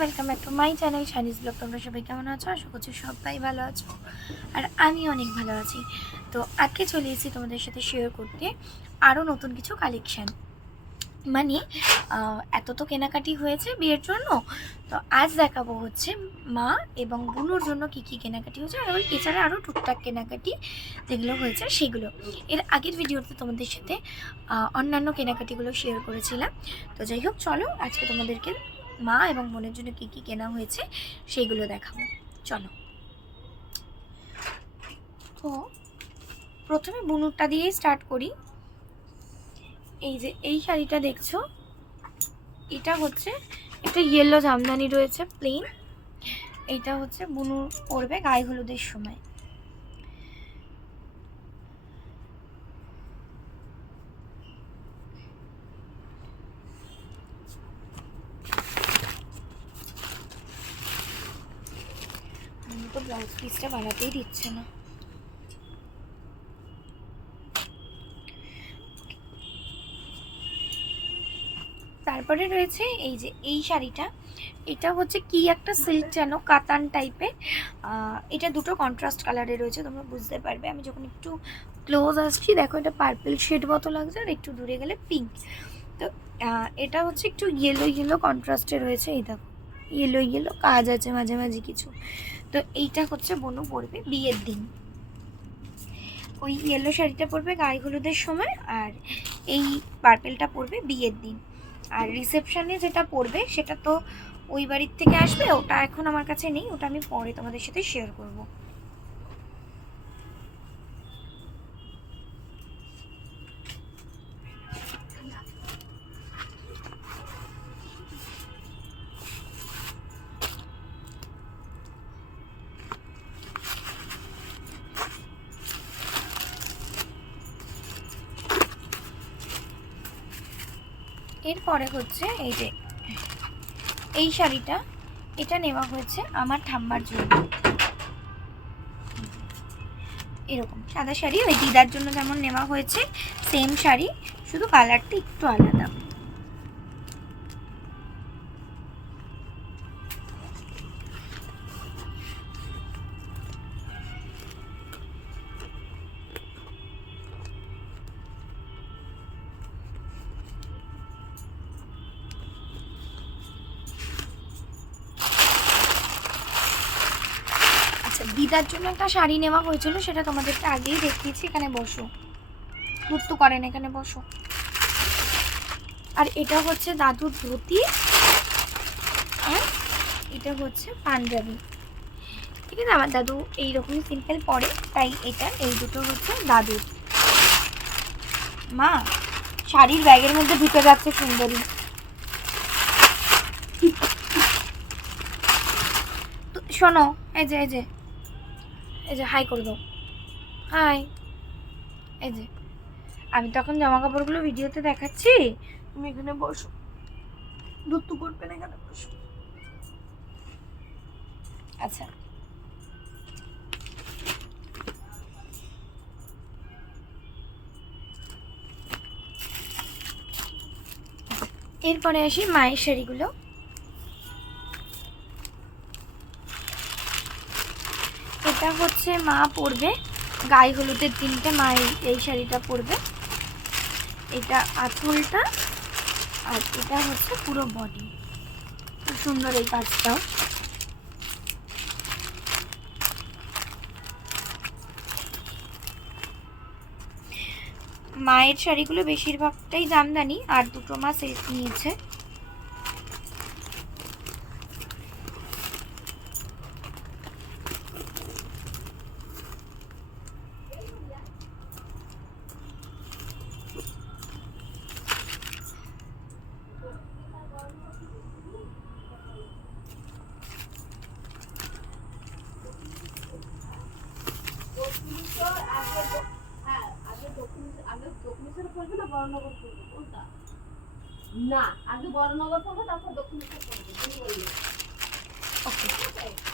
Welcome back to my channel Shani's blog. তোমরা সবাই কেমন আছো? আশা করছি সবাই ভালো আছো, আর আমি অনেক ভালো আছি। তো আজকে চলে এসেছি তোমাদের সাথে শেয়ার করতে আরও নতুন কিছু কালেকশান। মানে এত তো কেনাকাটি হয়েছে বিয়ের জন্য, তো আজ দেখাবো হচ্ছে মা এবং বুনুর জন্য কি কি কেনাকাটি হয়েছে, আর এছাড়া আরও টুকটাক কেনাকাটি যেগুলো হয়েছে সেগুলো। এর আগের ভিডিওতে তোমাদের সাথে অন্যান্য কেনাকাটিগুলো শেয়ার করেছিলাম। তো যাই হোক, চলো আজকে তোমাদেরকে মা এবং বোনের জন্য কি কি কেনা হয়েছে সেগুলো দেখাবো। চলো। তো প্রথমে বুনুরটা দিয়েই স্টার্ট করি। এই যে এই শাড়িটা দেখছো, এটা হচ্ছে একটা ইয়েলো জামদানি রয়েছে প্লেন। এইটা হচ্ছে বুনু পরবে গায়ে হলুদের সময়। বুনু তো ব্লাউজ পিসটা বানাতেই দিচ্ছে না। তারপরে রয়েছে এই যে এই শাড়িটা, এটা হচ্ছে কি একটা সিল্ক যেন কাতান টাইপের। এটা দুটো কন্ট্রাস্ট কালারে রয়েছে, তোমরা বুঝতে পারবে। আমি যখন একটু ক্লোজ আসছি দেখো, এটা পার্পল শেড মতো লাগছে, আর একটু দূরে গেলে পিঙ্ক। তো এটা হচ্ছে একটু ইয়েলো ইয়েলো কন্ট্রাস্টে রয়েছে। এই দেখো ইয়েলো ইয়েলো কাজ আছে মাঝে মাঝে কিছু। তো এইটা হচ্ছে বনু পরবে বিয়ের দিন। ওই ইয়েলো শাড়িটা পরবে গায়ে হলুদের সময়, আর এই পার্পেলটা পরবে বিয়ের দিন। আর রিসেপশনে যেটা পরবে সেটা তো ওই বাড়ির থেকে আসবে, ওটা এখন আমার কাছে নেই, ওটা আমি পরে তোমাদের সাথে শেয়ার করব। এরপরে হচ্ছে এই যে এই শাড়িটা, এটা নেওয়া হয়েছে আমার ঠাম্মার জন্য। এরকম সাদা শাড়ি, ওই দিদার জন্য যেমন নেওয়া হয়েছে সেম শাড়ি, শুধু কালারটা একটু আলাদা। দিদার জন্য একটা শাড়ি নেওয়া হয়েছিল, সেটা তোমাদেরকে আগেই দেখিয়েছি। এখানে বসো, গুরুত্ব করেন, এখানে বসো। আর এটা হচ্ছে দাদুর ধুতি, আর এটা হচ্ছে পাঞ্জাবি। ঠিক আছে, আমার দাদু এইরকমই সিম্পল পরে, তাই এটা এই দুটো হচ্ছে দাদুর। মা শাড়ির ব্যাগের মধ্যে ঢুকে যাচ্ছে সুন্দরী। তো শোনো, এই যে এই যে এই যে হাই করে দাও, হাই। এই যে আমি তখন জামা কাপড়গুলো ভিডিওতে দেখাচ্ছি, তুমি এখানে বসো, দুত্তু করবে না, এখানে বসো। আচ্ছা, এরপরে আসি মায়ের শাড়িগুলো। এটা হচ্ছে মা পরবে গায়ে হলুদের দিনটা, মা এই শাড়িটা পরবে। এটা আঁচলটা, আর এটা হচ্ছে পুরো বডি। খুব সুন্দর এই কাজটাও। মায়ের শাড়িগুলো বেশিরভাগটাই জামদানি, আর দুটো মা সিল্ক নিয়েছে।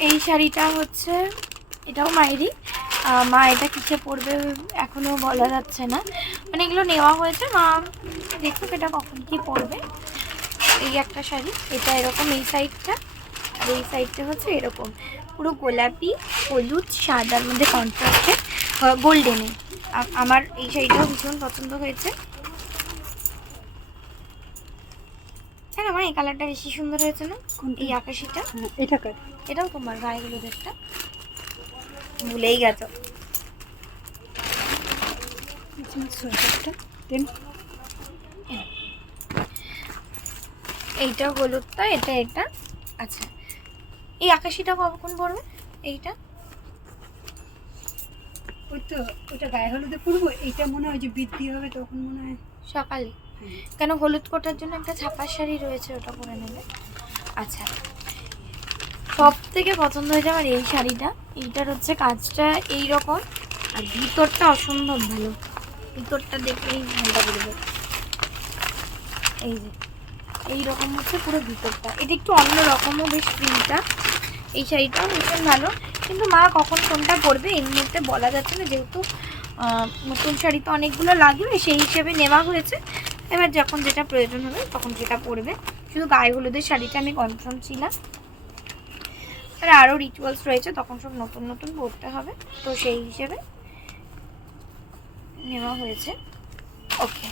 এই শাড়িটা হচ্ছে, এটাও মায়েরই। মা এটা কিসে পরবে এখনো বলা যাচ্ছে না, মানে এগুলো নেওয়া হয়েছে। মা দেখুক এটা কখন কি পরবে। এই একটা শাড়ি, এটা এরকম এই সাইডটা, এই সাইডটা হচ্ছে এরকম পুরো গোলাপি হলুদ সাদার মধ্যে কন্ট্রাস্টে গোল্ডেনে। আমার এই শাড়িটাও ভীষণ পছন্দ হয়েছে। হ্যাঁ, আমার এই কালারটা বেশি সুন্দর হয়েছে না? এই আকাশিটা। এটা কার? এটাও তোমার গায়ে হলুদেরটা, ভুলেই গেছো। সোয়েটারটা দেন। এইটা হলুদটা, এটা এটা। আচ্ছা, এই আকাশিটা কখন পড়বে? এইটা ওই তো ওটা গায়ে হলুদে পরবো। এইটা মনে হয় যে বৃদ্ধি হবে তখন মনে হয় সকালে। কেন, হলুদ কোটার জন্য একটা ছাপার শাড়ি রয়েছে, ওটা পরে নেবে। আচ্ছা, সব থেকে পছন্দ হয়েছে আমার এই শাড়িটা। এইটার হচ্ছে কাজটা এইরকম, আর ভিতরটা অসম্ভব ভালো। ভিতরটা দেখলেই ভালো পড়বে। এই যে এইরকম হচ্ছে পুরো ভিতরটা, এটা একটু অন্য রকমও বেশ প্রিন্টটা। এই শাড়িটাও ভীষণ ভালো, কিন্তু মা কখন কোনটা পরবে এই মুহূর্তে বলা যাচ্ছে না, যেহেতু নতুন শাড়ি তো অনেকগুলো লাগবে, সেই হিসেবে নেওয়া হয়েছে। এবার যখন যেটা প্রয়োজন হবে তখন সেটা পরবে। শুধু গায়ে হলুদের শাড়িটা আমি কনফার্ম ছিলাম, আর আরও রিচুয়ালস রয়েছে, তখন সব নতুন নতুন পরতে হবে, তো সেই হিসেবে নেওয়া হয়েছে। ওকে,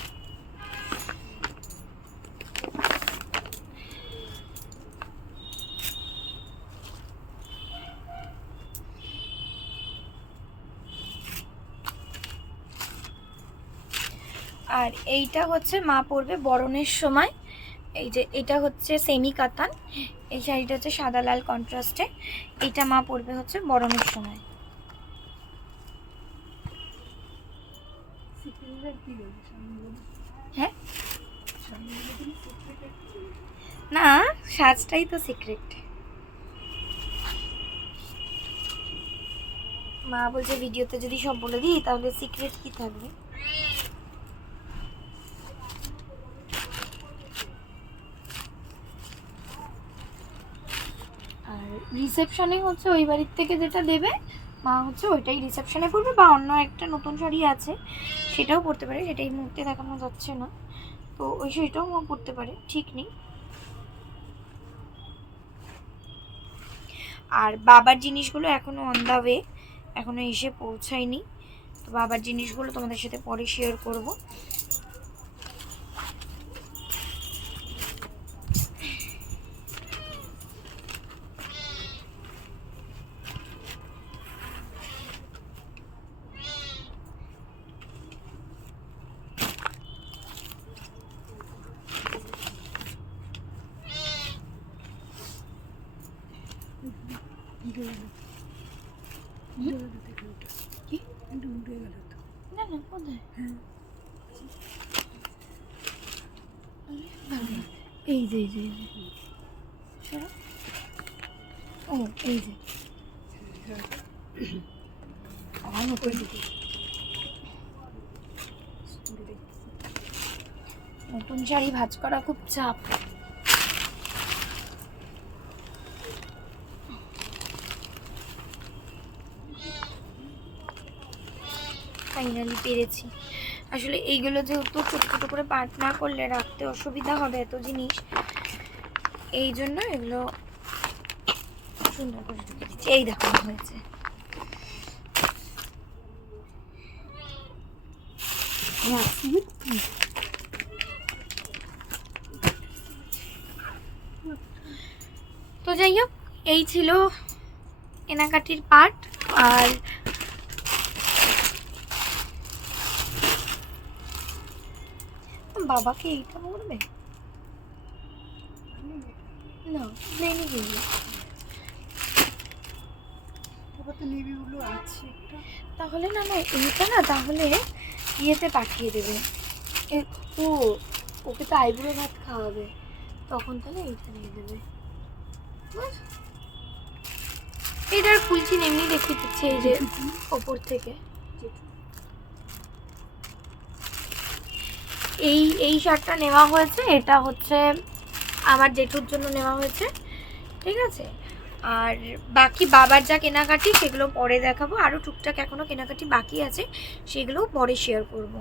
আর এইটা হচ্ছে মা পরবে বরণের সময়। এই যে এটা হচ্ছে সেমি কাতান, এই শাড়িটা হচ্ছে সাদা লাল কন্ট্রাস্টে। এইটা মা পরবে হচ্ছে বরণের সময়। হ্যাঁ, না, সাজটাই তো সিক্রেট। মা বলছে ভিডিওতে যদি সব বলে দিই তাহলে সিক্রেট কি থাকবে। আর রিসেপশনে হচ্ছে ওই বাড়ির থেকে যেটা দেবে মা হচ্ছে ওইটাই রিসেপশনে পরবে, বা অন্য একটা নতুন শাড়ি আছে সেটাও পরতে পারে, সেটা এই মুহূর্তে দেখানো যাচ্ছে না, তো ওই শাড়িটাও মা পরতে পারে, ঠিক নেই। আর বাবার জিনিসগুলো এখনো অন দা ওয়ে, এখনো এসে পৌঁছায়নি, তো বাবার জিনিসগুলো তোমাদের সাথে পরে শেয়ার করব। কি? না না, কোথায়? এই যে এই যে ও, এই যে নতুন শাড়ি ভাঁজ করা খুব চাপ। ফাইনালি পেরেছি। আসলে এইগুলো যেহেতু ছোটো ছোটো করে পার্ট না করলে রাখতে অসুবিধা হবে এত জিনিস, এই জন্য এগুলো সুন্দর করে ঢুকে দিচ্ছি। এই দেখানো হয়েছে। তো যাই হোক, এই ছিল কেনাকাটির পার্ট। আর বাবাকে এইটা পড়বে না, প্লেনই কিনবে। তাহলে না না, এইটা না তাহলে ইয়েতে পাঠিয়ে দেবে। ও, ওকে তো আইবুড়ো ভাত খাওয়াবে, তখন তাহলে এইটা নিয়ে দেবে। এটার খুলছি এমনি দেখিয়ে দিচ্ছে, এই যে ওপর থেকে। এই শার্টটা নেওয়া হয়েছে, এটা হচ্ছে আমার জেঠুর জন্য নেওয়া হয়েছে, ঠিক আছে। আর বাকি বাবার যা কেনাকাটি সেগুলো পরে দেখাবো, আরও টুকটাক এখনও কেনাকাটি বাকি আছে, সেগুলোও পরে শেয়ার করব।